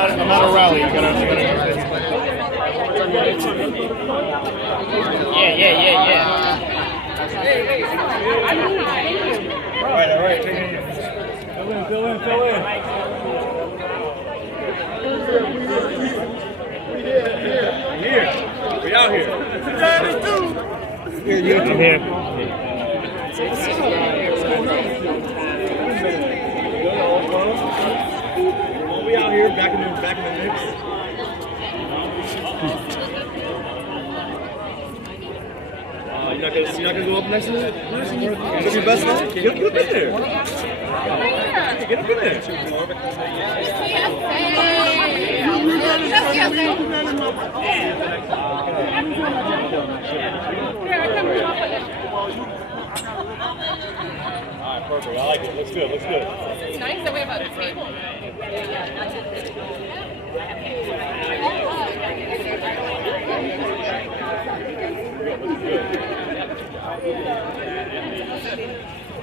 I'm at a rally. I gotta. Yeah. All right. Fill in. We out here. I'm here. We out here, back in the mix. You're not gonna go up next to it? You're gonna be best man? Get up in there. Get up in there. Alright, perfect. I like it. Looks good. It's nice that we have a table.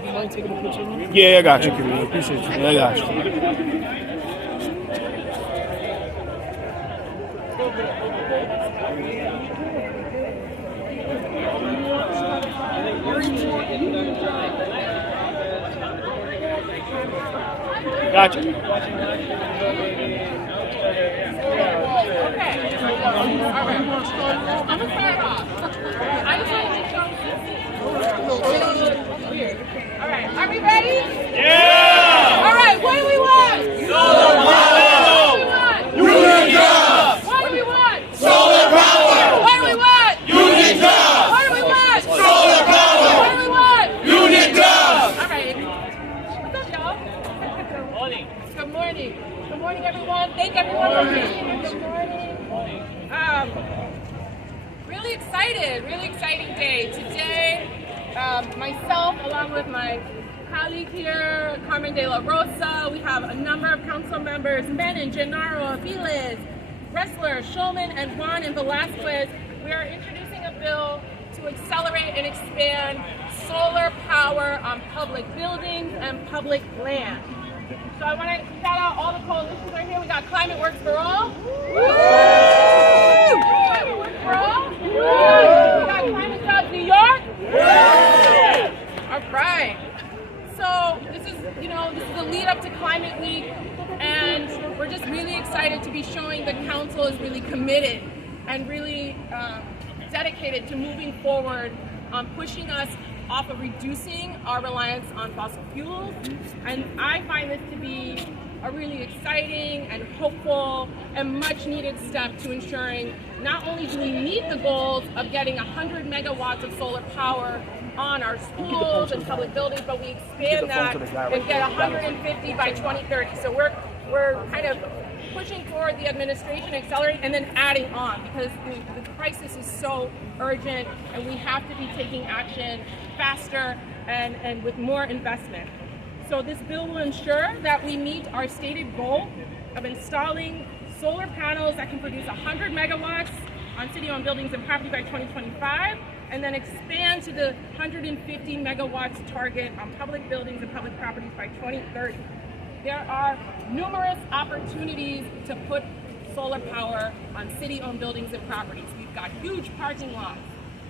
You mind taking a picture? Yeah, I got you. I appreciate you. Yeah, I got you. Gotcha. Okay. All right. I'm gonna start off. I just want to show. All right. Are we ready? Yeah! All right. What do we want? Solar power! Union jobs! What do we want? Solar power! What do we want? Union jobs! What do we want? Solar power! What do we want? Union jobs! All right. What's up, y'all? Good morning. Good morning, everyone. Thank everyone for being here. Good morning. Really exciting day. Today, myself, along with my colleague here, Carmen De La Rosa, we have a number of council members, Menon, Gennaro, Aviles, Ressler, Schulman, and Juan and Velasquez. We are introducing a bill to accelerate and expand solar power on public buildings and public land. So I want to shout out all the coalitions right here. We got Climate Works for All. Woo! Climate Works for All. Woo! We got Climate Jobs New York. Woo! All right. So this is the lead up to Climate Week, and we're just really excited to be showing the council is really committed and really dedicated to moving forward on pushing us off of reducing our reliance on fossil fuels. And I find this to be a really exciting and hopeful and much needed step to ensuring not only do we meet the goals of getting 100 megawatts of solar power on our schools and public buildings, but we expand that and get 150 by 2030. So we're kind of pushing forward the administration, accelerating, and then adding on, because the crisis is so urgent and we have to be taking action faster and with more investment. So this bill will ensure that we meet our stated goal of installing solar panels that can produce 100 megawatts on city-owned buildings and property by 2025, and then expand to the 150 megawatts target on public buildings and public properties by 2030. There are numerous opportunities to put solar power on city-owned buildings and properties. We've got huge parking lots.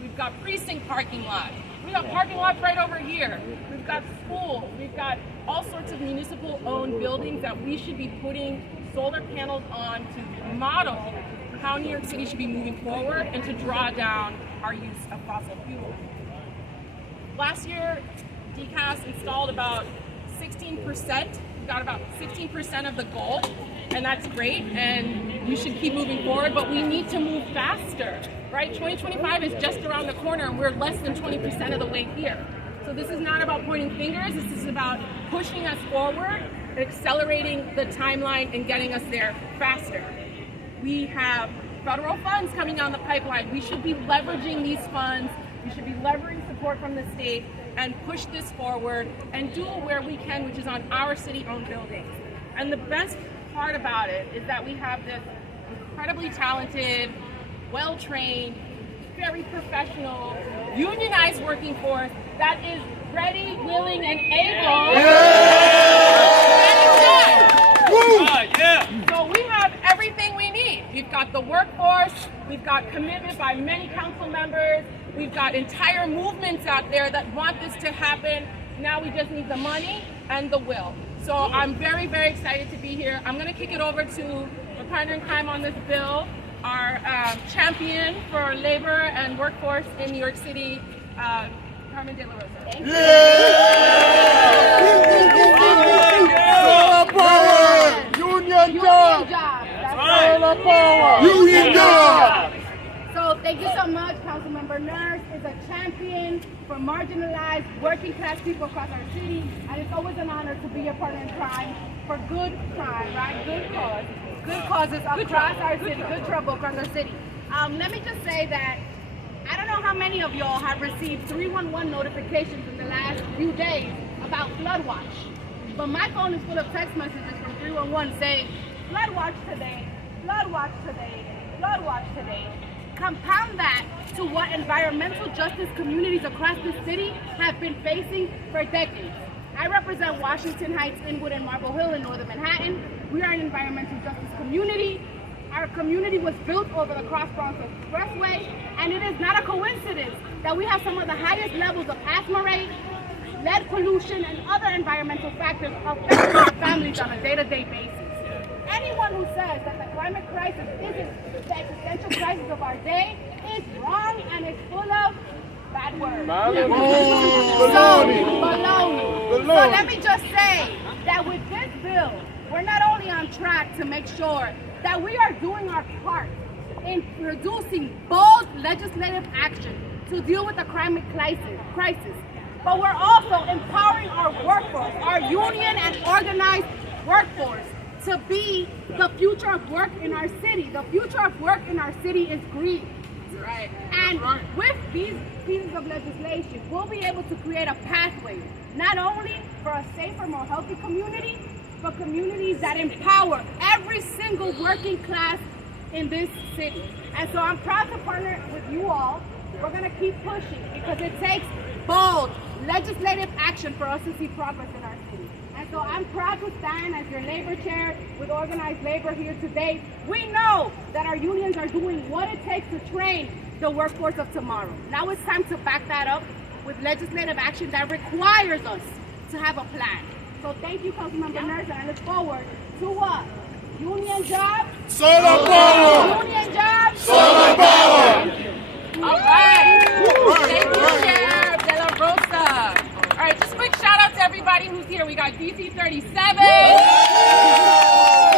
We've got precinct parking lots. We've got parking lots right over here. We've got schools. We've got all sorts of municipal-owned buildings that we should be putting solar panels on to model how New York City should be moving forward and to draw down our use of fossil fuels. Last year, DCAS installed about 16%. Got about 16% of the goal, and that's great, and we should keep moving forward, but we need to move faster, right? 2025 is just around the corner, and we're less than 20% of the way here. So this is not about pointing fingers, this is about pushing us forward, accelerating the timeline, and getting us there faster. We have federal funds coming down the pipeline. We should be leveraging these funds. We should be leveraging support from the state and push this forward and do it where we can, which is on our city-owned buildings. And the best part about it is that we have this incredibly talented, well-trained, very professional, unionized working force that is ready, willing, and able. Yeah! So we have We've got the workforce, we've got commitment by many council members, we've got entire movements out there that want this to happen. Now we just need the money and the will. So I'm very, very excited to be here. I'm going to kick it over to the partner in crime on this bill, our champion for labor and workforce in New York City, Carmen De La Rosa. Thank you. Union job! Union job! So thank you so much. Councilmember Nurse is a champion for marginalized working class people across our city, and it's always an honor to be your partner in crime for good crime, right? Good cause. Good causes across our city, good trouble across our city. Let me just say that I don't know how many of y'all have received 311 notifications in the last few days about flood watch. But my phone is full of text messages from 311 saying, flood watch today, flood watch today, flood watch today. Compound that to what environmental justice communities across the city have been facing for decades. I represent Washington Heights, Inwood, and Marble Hill in northern Manhattan. We are an environmental justice community. Our community was built over the Cross Bronx Expressway, and it is not a coincidence that we have some of the highest levels of asthma rate, lead pollution, and other environmental factors affecting our families on a day-to-day basis. Anyone who says that the climate crisis isn't the existential crisis of our day is wrong and is full of bad words. Baloney. So let me just say that with this bill, we're not only on track to make sure that we are doing our part in producing bold legislative action to deal with the climate crisis, but we're also empowering our workforce, our union and organized workforce, to be the future of work in our city. The future of work in our city is green. Right. And with these pieces of legislation, we'll be able to create a pathway, not only for a safer, more healthy community, but communities that empower every single working class in this city. And so I'm proud to partner with you all. We're going to keep pushing because it takes bold legislative action for us to see progress in our city. And so I'm proud to stand as your labor chair with organized labor here today. We know that our unions are doing what it takes to train the workforce of tomorrow. Now it's time to back that up with legislative action that requires us to have a plan. So thank you, Councilmember Nurse, and I look forward to what? Union jobs? Solar power! Union jobs? Solar power! All right. Thank you, Chair De La Rosa. All right, just quick shout out to everybody who's here. We got DC 37. We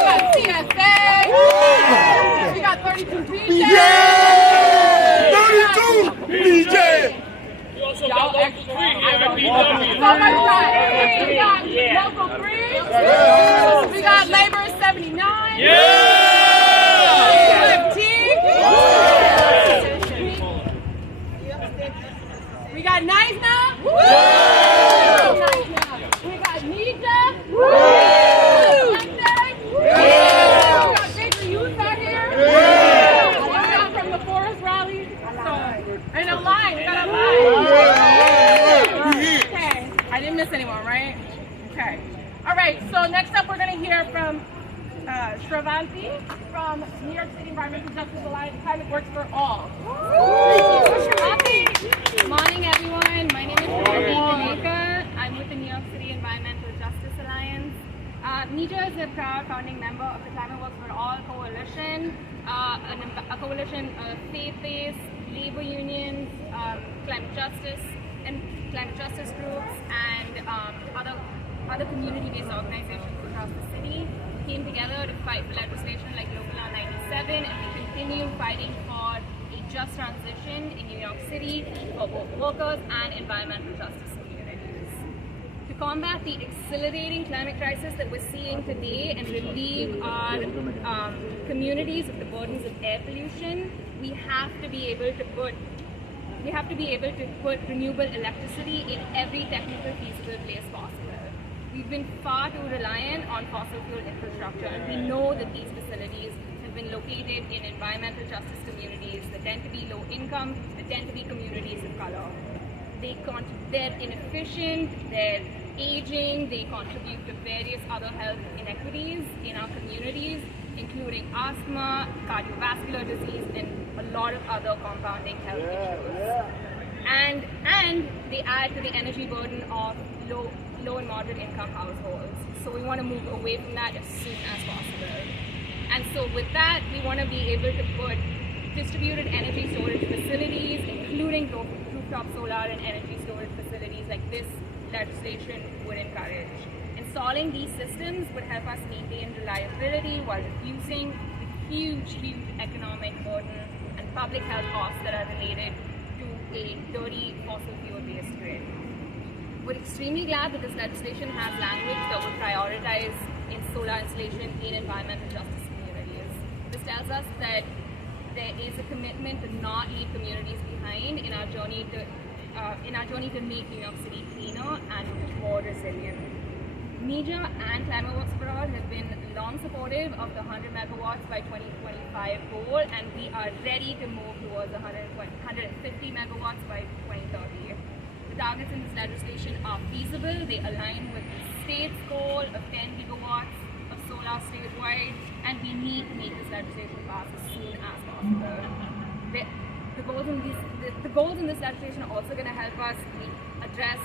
got CSA. We got 32 BJ. Yeah! 32 BJ! Y'all extra. So much time. We got Local 3. We got Labor 79. Yeah! 15. We got Nizna. We got Nija. We got Baker Youth out here. We got from the Forest Rally. And a line. We got a line. Okay. I didn't miss anyone, right? Okay. All right. So next up, we're going to hear from Shravanti from New York City Environmental Justice Alliance. Climate Works for All. Good morning, everyone. My name is Shravanti Ganeka. I'm with the New York City Environmental Justice Alliance. Nija is a proud founding member of the Climate Works for All coalition, a coalition of faith-based labor unions, climate justice groups, and other community-based organizations across the city came together to fight for legislation like Local Law 97, and we continue fighting for a just transition in New York City for both workers and environmental justice communities. To combat the accelerating climate crisis that we're seeing today and relieve our communities of the burdens of air pollution, we have to be able to put renewable electricity in every technical feasible place possible. We've been far too reliant on fossil fuel infrastructure, and we know that these facilities have been located in environmental justice communities that tend to be low income, that tend to be communities of color. They're inefficient, they're aging, they contribute to various other health inequities in our communities, including asthma, cardiovascular disease, and a lot of other compounding health issues. And they add to the energy burden of low and moderate income households. So we want to move away from that as soon as possible. And so with that, we want to be able to put distributed energy storage facilities, including rooftop solar and energy storage facilities like this legislation would encourage. Installing these systems would help us maintain reliability while reducing the huge economic burden and public health costs that are related to a dirty fossil fuel-based grid. We're extremely glad that this legislation has language that will prioritize solar installation in environmental justice communities. This tells us that there is a commitment to not leave communities behind in our journey to make New York City cleaner and more resilient. NEJA and Climate Works for All have been long supportive of the 100 megawatts by 2025 goal, and we are ready to move towards 150 megawatts by 2030. The targets in this legislation are feasible. They align with the state's goal of 10 gigawatts of solar statewide, and we need to make this legislation pass as soon as possible. The goals in this legislation are also going to help us address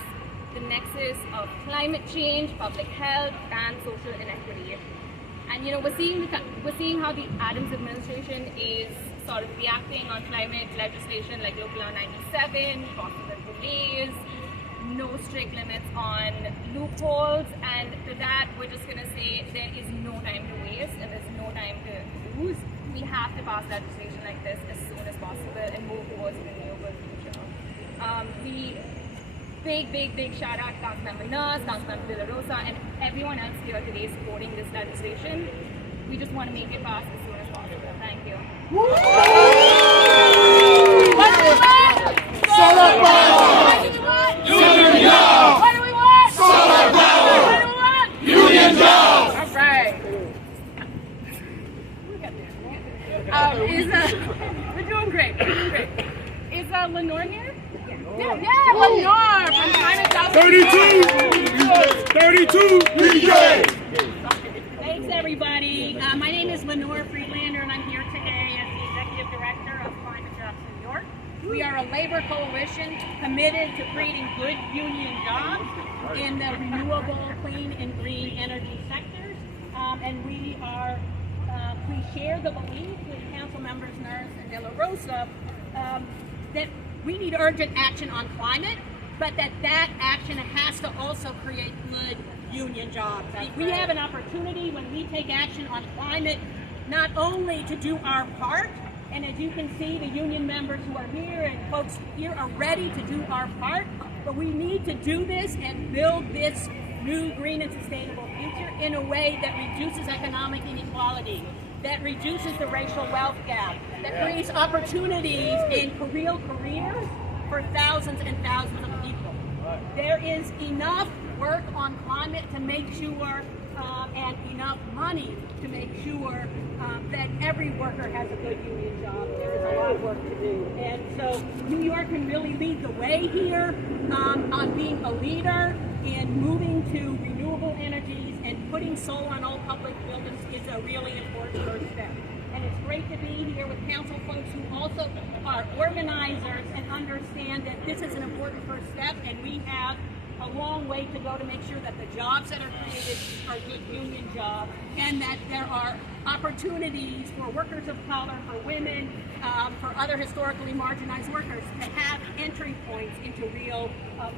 the nexus of climate change, public health, and social inequity. And we're seeing how the Adams administration is sort of reacting on climate legislation like Local Law 97, possible delays, no strict limits on loopholes, and to that we're just going to say there is no time to waste and there's no time to lose. We have to pass legislation like this as soon as possible and move towards a renewable future. Big shout out to Councilmember Nurse, Councilmember De La Rosa, and everyone else here today supporting this legislation. We just want to make it pass as soon as possible. Thank you. Solar power! Union jobs! What do we want? Solar power! What do we want? Union jobs! All right. We're doing great. Is Lenore here? Yeah, Lenore from Climate Justice. 32 DJ! Thanks, everybody. My name is Lenore Friedlander, and I'm here today as the Executive Director of Climate Justice New York. We are a labor coalition committed to creating good union jobs in the renewable, clean, and green energy sectors. And we share the belief with Council Members Nurse and De La Rosa that we need urgent action on climate, but that action has to also create good union jobs. We have an opportunity when we take action on climate not only to do our part, and as you can see, the union members who are here and folks here are ready to do our part, but we need to do this and build this new green and sustainable future in a way that reduces economic inequality, that reduces the racial wealth gap, that creates opportunities in real careers for thousands and thousands of people. There is enough work on climate to make sure, and enough money to make sure that every worker has a good union job. There is a lot of work to do. And so New York can really lead the way here on being a leader in moving to renewable energies, and putting solar on all public buildings is a really important first step. And it's great to be here with council folks who also are organizers and understand that this is an important first step, and we have a long way to go to make sure that the jobs that are created are good union jobs, and that there are opportunities for workers of color, for women, for other historically marginalized workers to have entry points into real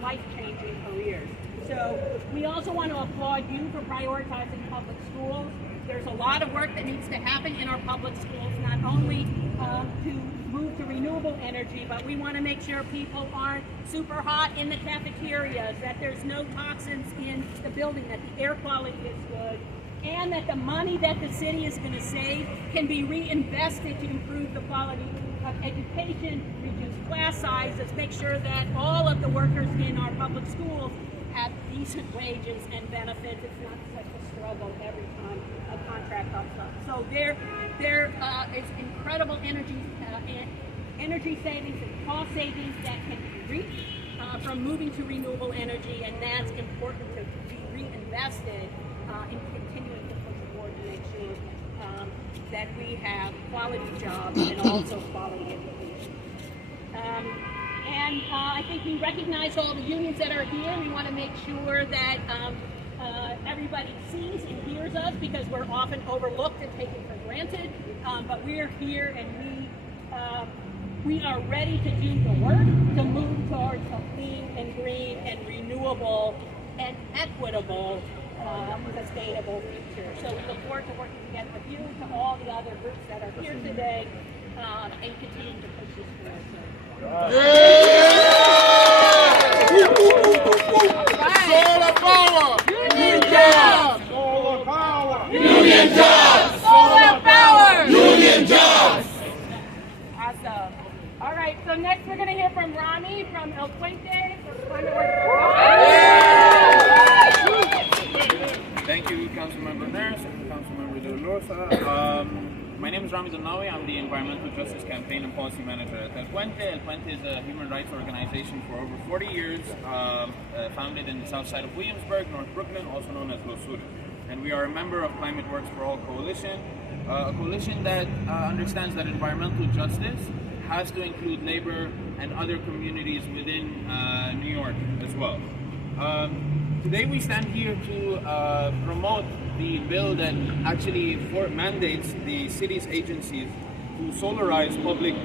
life-changing careers. So we also want to applaud you for prioritizing public schools. There's a lot of work that needs to happen in our public schools, not only to move to renewable energy, but we want to make sure people aren't super hot in the cafeterias, that there's no toxins in the building, that the air quality is good, and that the money that the city is going to save can be reinvested to improve the quality of education, reduce class sizes, make sure that all of the workers in our public schools have decent wages and benefits. It's not such a struggle every time a contract comes up. So there is incredible energy savings and cost savings that can be reached from moving to renewable energy, and that's important to be reinvested in continuing to push forward to make sure that we have quality jobs and also quality education. I think we recognize all the unions that are here. We want to make sure that everybody sees and hears us, because we're often overlooked and taken for granted. But we're here, and we are ready to do the work to move towards a clean and green and renewable and equitable, sustainable future. So we look forward to working together with you, to all the other groups that are here today, and continuing to push this forward. Solar power! Union jobs! Solar power! Union jobs! Solar power! Union jobs! Awesome. All right, so next we're going to hear from Rami from El Puente. Thank you, Councilmember Nurse and Councilmember De La Rosa. My name is Rami Zannawi. I'm the Environmental Justice Campaign and Policy Manager at El Puente. El Puente is a human rights organization for over 40 years, founded in the south side of Williamsburg, North Brooklyn, also known as Los Sur. And we are a member of Climate Works for All Coalition, a coalition that understands that environmental justice has to include labor and other communities within New York as well. Today we stand here to promote the bill that actually mandates the city's agencies to solarize public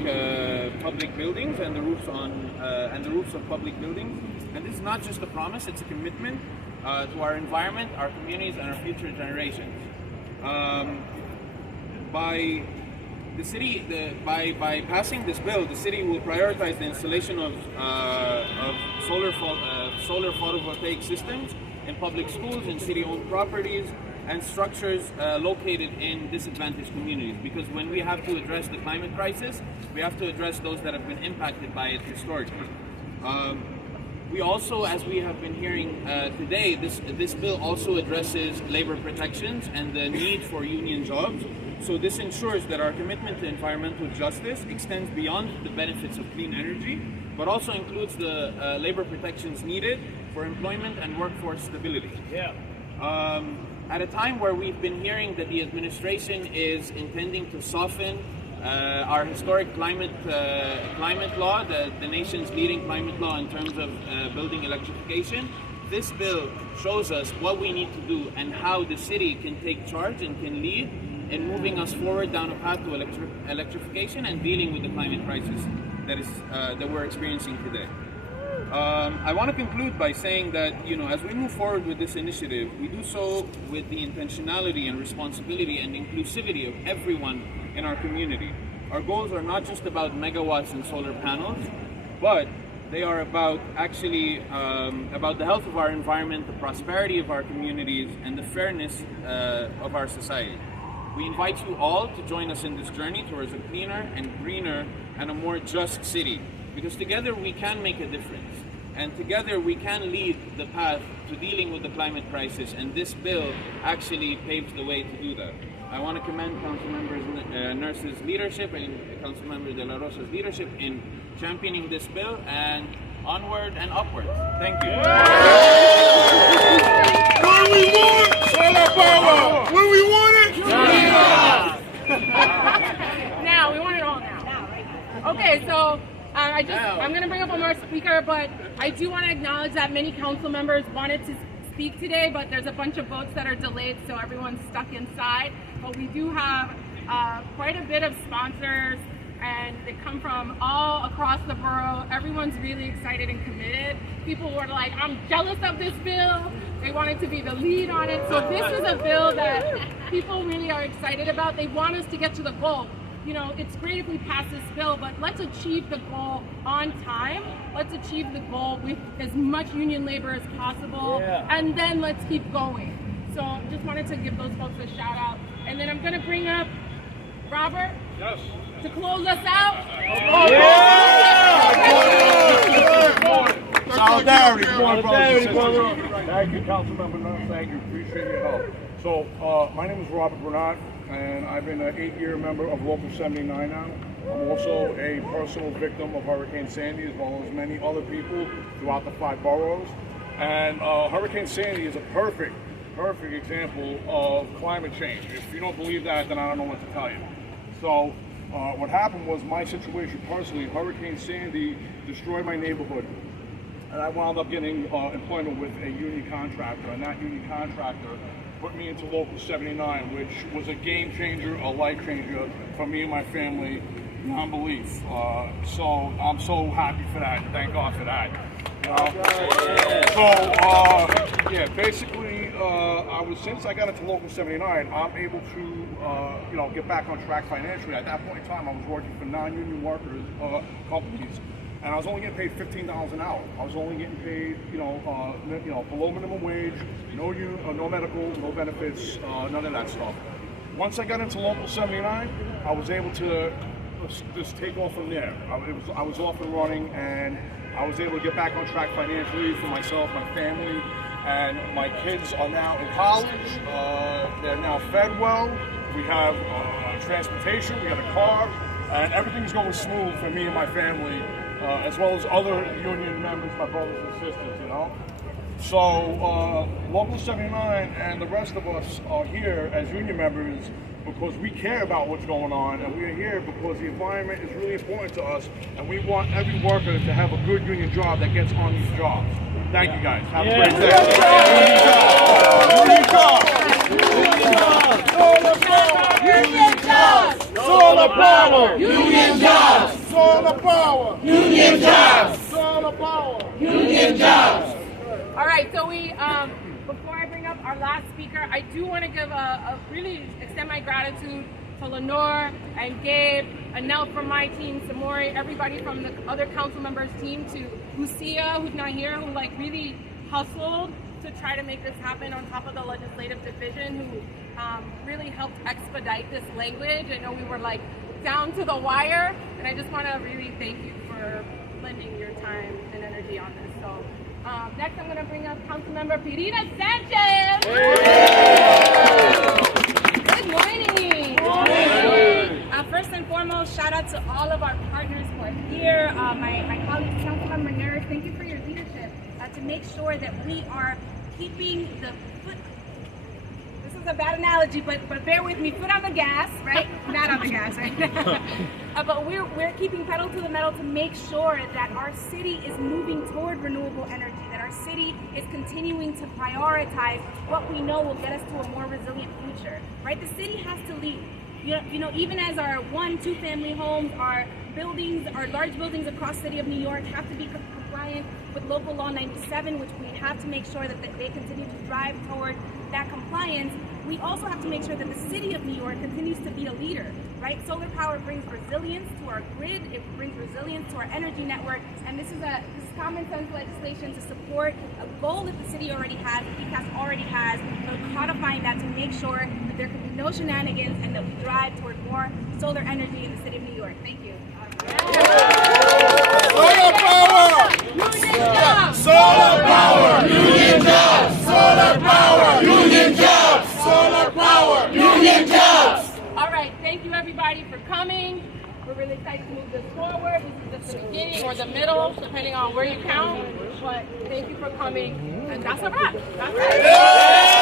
buildings and the roofs of public buildings. And this is not just a promise; it's a commitment to our environment, our communities, and our future generations. By passing this bill, the city will prioritize the installation of solar photovoltaic systems in public schools, in city-owned properties, and structures located in disadvantaged communities. Because when we have to address the climate crisis, we have to address those that have been impacted by it historically. We also, as we have been hearing today, this bill also addresses labor protections and the need for union jobs. So this ensures that our commitment to environmental justice extends beyond the benefits of clean energy, but also includes the labor protections needed for employment and workforce stability. At a time where we've been hearing that the administration is intending to soften our historic climate law, the nation's leading climate law in terms of building electrification, this bill shows us what we need to do and how the city can take charge and can lead in moving us forward down a path to electrification and dealing with the climate crisis that we're experiencing today. I want to conclude by saying that, as we move forward with this initiative, we do so with the intentionality and responsibility and inclusivity of everyone in our community. Our goals are not just about megawatts and solar panels, but they are about actually about the health of our environment, the prosperity of our communities, and the fairness of our society. We invite you all to join us in this journey towards a cleaner and greener and a more just city, because together we can make a difference, and together we can lead the path to dealing with the climate crisis, and this bill actually paves the way to do that. I want to commend Councilmember Nurse's leadership and Councilmember De La Rosa's leadership in championing this bill, and onward and upwards. Thank you. When we want solar power! When we want it! Now, we want it all now. Okay, so I'm going to bring up one more speaker, but I do want to acknowledge that many council members wanted to speak today, but there's a bunch of votes that are delayed, so everyone's stuck inside. But we do have quite a bit of sponsors, and they come from all across the borough. Everyone's really excited and committed. People were like, I'm jealous of this bill. They wanted to be the lead on it. So this is a bill that people really are excited about. They want us to get to the goal. It's great if we pass this bill, but let's achieve the goal on time. Let's achieve the goal with as much union labor as possible, and then let's keep going. So just wanted to give those folks a shout out. And then I'm going to bring up Robert to close us out. Solidarity, Thank you, Councilmember Nunn. Thank you. Appreciate your help. So, my name is Robert Bernard, and I've been an 8-year member of Local 79 now. I'm also a personal victim of Hurricane Sandy, as well as many other people throughout the 5 boroughs. And Hurricane Sandy is a perfect perfect example of climate change. If you don't believe that, then I don't know what to tell you. So what happened was my situation personally, Hurricane Sandy destroyed my neighborhood. And I wound up getting employment with a union contractor, and that union contractor put me into Local 79, which was a game changer, a life changer for me and my family, beyond belief. So I'm so happy for that, and thank God for that. Yeah, basically, since I got into Local 79, I'm able to, get back on track financially. At that point in time, I was working for non-union workers, companies, and I was only getting paid $15 an hour. I was only getting paid, below minimum wage, no medical, no benefits, none of that stuff. Once I got into Local 79, I was able to just take off from there. I was off and running, and I was able to get back on track financially for myself, my family, and my kids are now in college. They're now fed well. We have transportation, we got a car, and everything's going smooth for me and my family, as well as other union members, my brothers and sisters, So Local 79 and the rest of us are here as union members because we care about what's going on, and we are here because the environment is really important to us, and we want every worker to have a good union job that gets on these jobs. Thank you guys. Have a great day. Union jobs! Solar power! Union jobs! Solar power! Union jobs! Solar power! Union jobs! All right, so before I bring up our last speaker, I do want to give really extend my gratitude to Lenore and Gabe, and now from my team, Samori, everybody from the other council members' team, to Lucia, who's not here, who really hustled to try to make this happen, on top of the legislative division, who really helped expedite this language. I know we were down to the wire, and I just want to really thank you for lending your time and energy on this. So next I'm going to bring up Councilmember Pirina Sanchez. Good morning. Good morning. First and foremost, shout out to all of our partners who are here, my colleagues, Councilmember Nurse, thank you for your leadership to make sure that we are keeping the foot, this is a bad analogy, but bear with me, foot on the gas, right? Not on the gas, right? But we're keeping pedal to the metal to make sure that our city is moving toward renewable energy, that our city is continuing to prioritize what we know will get us to a more resilient future, right? The city has to lead. Even as our 1-2 family homes, our buildings, our large buildings across the city of New York have to be compliant with local law 97, which we have to make sure that they continue to drive toward that compliance. We also have to make sure that the city of New York continues to be a leader, right? Solar power brings resilience to our grid, it brings resilience to our energy network, and this is common sense legislation to support a goal that the city already has, the PCAS already has, but codifying that to make sure that there can be no shenanigans and that we drive toward more solar energy in the city of New York. Thank you. Solar power! Union jobs! Solar power! Union jobs! Solar power! Union jobs! Solar power! Union jobs! All right, thank you everybody for coming. We're really excited to move this forward. This is just the beginning or the middle, depending on where you count. But thank you for coming, and that's a wrap. That's it.